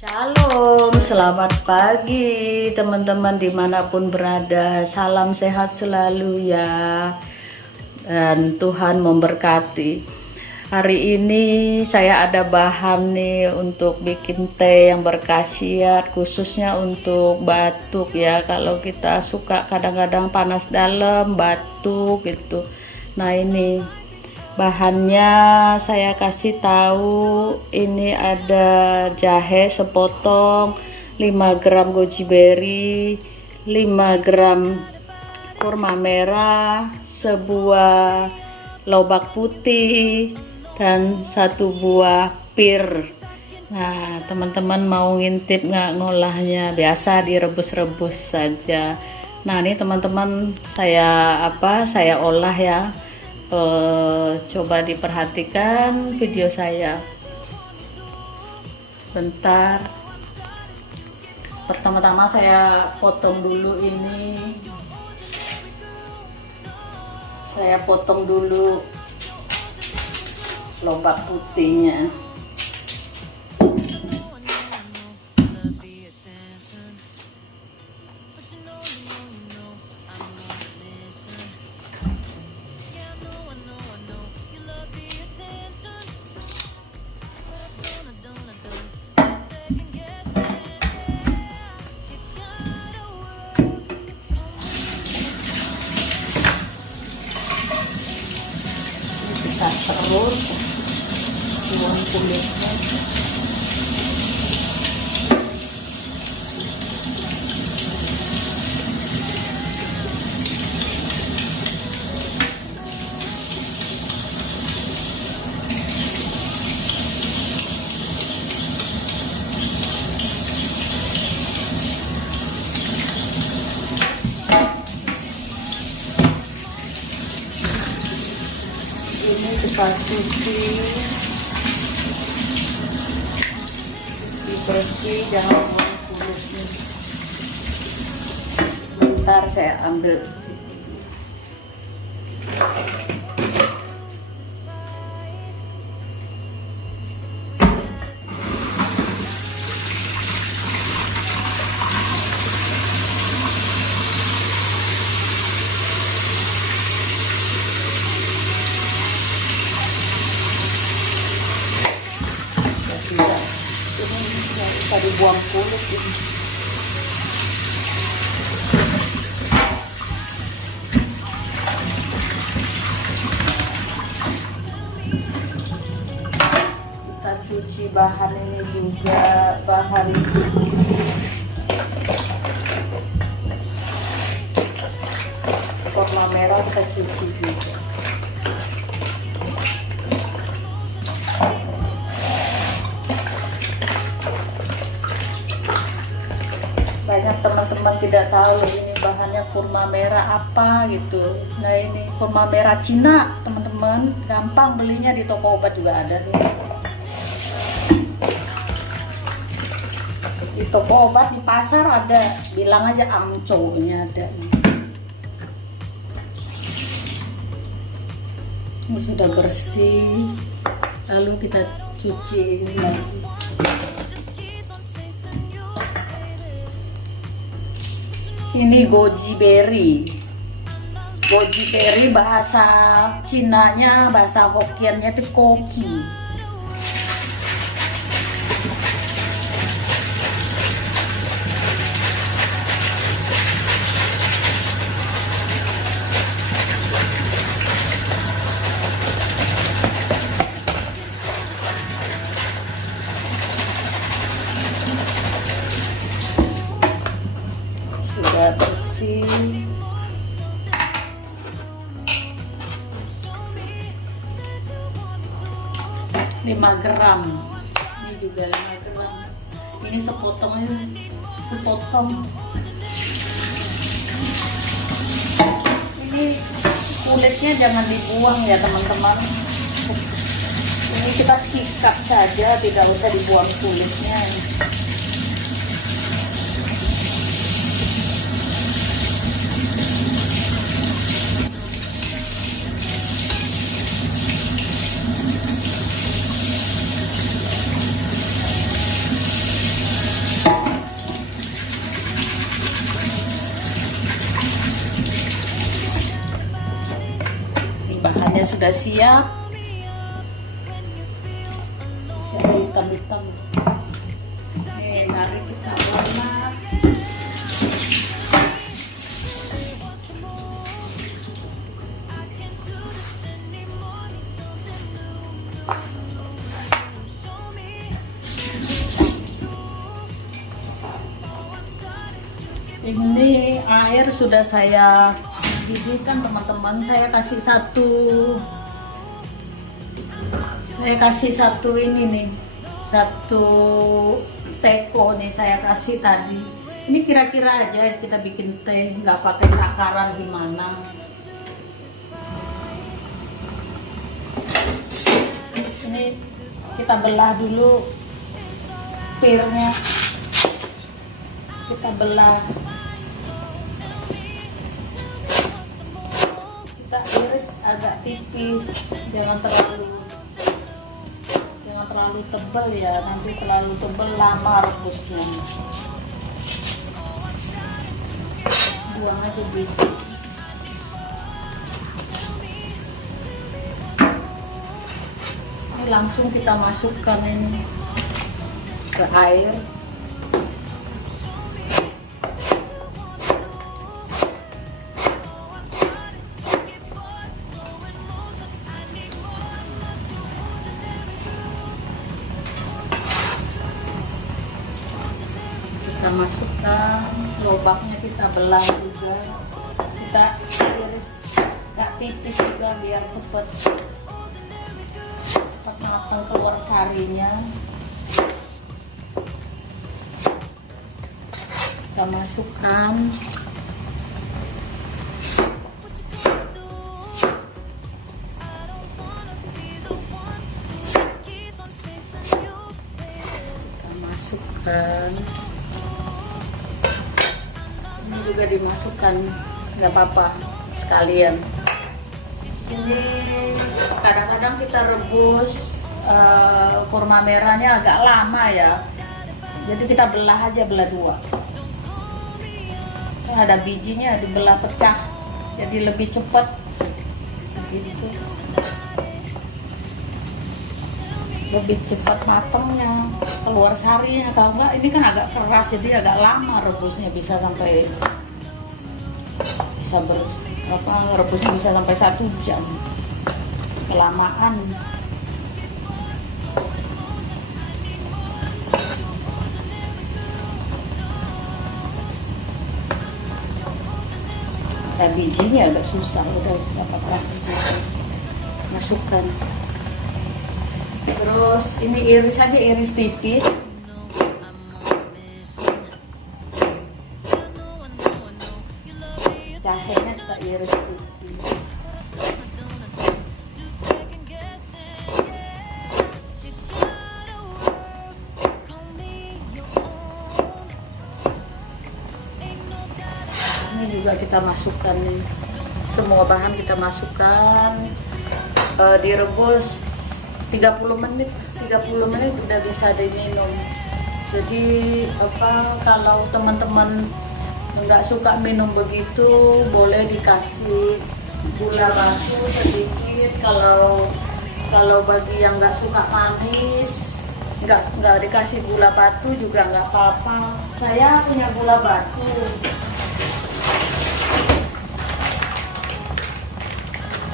Shalom, selamat pagi teman-teman dimanapun berada. Salam sehat selalu ya, dan Tuhan memberkati. Hari ini saya ada bahan nih untuk bikin teh yang berkhasiat, khususnya untuk batuk ya. Kalau kita suka kadang-kadang panas dalam, batuk gitu. Nah ini bahannya saya kasih tahu. Ini ada jahe sepotong, 5 gram goji berry, 5 gram kurma merah, sebuah lobak putih, dan 1 buah pir. Nah teman-teman mau ngintip nggak ngolahnya? Biasa direbus-rebus saja. Nah ini teman-teman saya olah ya. Coba diperhatikan video saya sebentar. Pertama-tama saya potong dulu ini, saya potong dulu lobak putihnya. Kita terus buang kulitnya. Ini kita cuci bersih, jangan buang kulitnya. Bentar saya ambil. Ini bisa dibuang kulit ini. Kita cuci bahan ini juga, bahan kurma merah kita cuci juga. Banyak teman-teman tidak tahu ini bahannya kurma merah apa gitu. Nah ini kurma merah Cina teman-teman, gampang belinya di toko obat juga ada nih. Di toko obat, di pasar ada, bilang aja Amco, ini ada. Ini sudah bersih, lalu kita cuci ini lagi. Ini goji berry. Goji berry bahasa Cinanya, bahasa Hokkiennya itu koki. Sudah bersih. Lima gram. Ini juga 5 gram. Ini sepotong. Ini kulitnya jangan dibuang ya teman-teman. Ini kita sikat saja, tidak usah dibuang kulitnya. sudah siap. Masih ada hitam-hitam. Mari kita masak. Ini air sudah saya didihkan teman-teman. Saya kasih satu ini nih, satu teko nih saya kasih tadi. Ini kira-kira aja kita bikin teh, nggak pakai takaran gimana. Ini kita belah dulu pirnya, kita belah, kita iris agak tipis, jangan terlalu tebal ya, nanti terlalu tebal lama rebusnya. Buang aja biji. Ini langsung kita masukkan ini ke air. Kita masukkan, lobaknya kita belah juga, kita iris agak tipis juga biar cepat matang keluar sarinya. Kita masukkan, ini juga dimasukkan, nggak apa-apa sekalian. Ini kadang-kadang kita rebus kurma merahnya agak lama ya, jadi kita belah aja, belah dua. Ada bijinya dibelah pecah, jadi lebih cepat gitu, lebih cepat matangnya, keluar sarinya. Kalau enggak ini kan agak keras, jadi agak lama rebusnya, bisa sampai rebusnya bisa sampai 1 jam, kelamaan. Nah, bijinya agak susah, udah dapat masukkan. Terus ini iris aja, iris tipis. Jahenya kita iris tipis. Ini juga kita masukkan nih. Semua bahan kita masukkan, direbus 30 menit udah bisa diminum. Jadi kalau teman-teman nggak suka minum begitu, boleh dikasih gula batu sedikit. Kalau bagi yang nggak suka manis, nggak dikasih gula batu juga nggak apa-apa. Saya punya gula batu.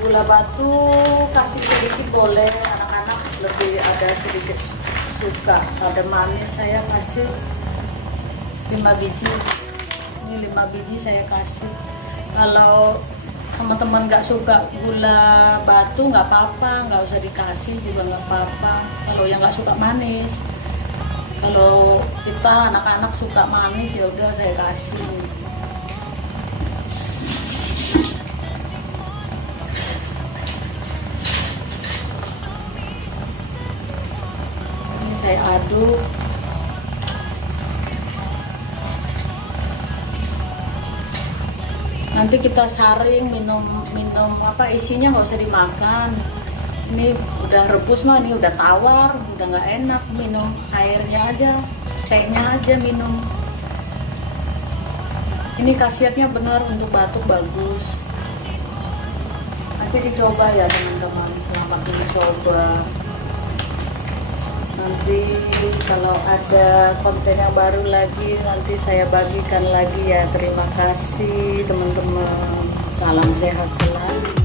Gula batu kasih sedikit boleh, anak-anak lebih ada sedikit suka ada manis. Saya kasih 5 biji. Ini 5 biji saya kasih. Kalau teman-teman nggak suka gula batu nggak apa-apa, nggak usah dikasih juga nggak apa-apa. Kalau yang nggak suka manis, kalau kita anak-anak suka manis ya udah saya kasih. Saya aduk. Nanti kita saring, minum isinya nggak usah dimakan. Ini udah rebus mah, ini udah tawar, udah nggak enak. Minum airnya aja, tehnya aja minum. Ini khasiatnya benar untuk batuk, bagus. Nanti dicoba ya teman-teman, selamat mencoba. Nanti kalau ada konten yang baru lagi nanti saya bagikan lagi ya. Terima kasih teman-teman, salam sehat selalu.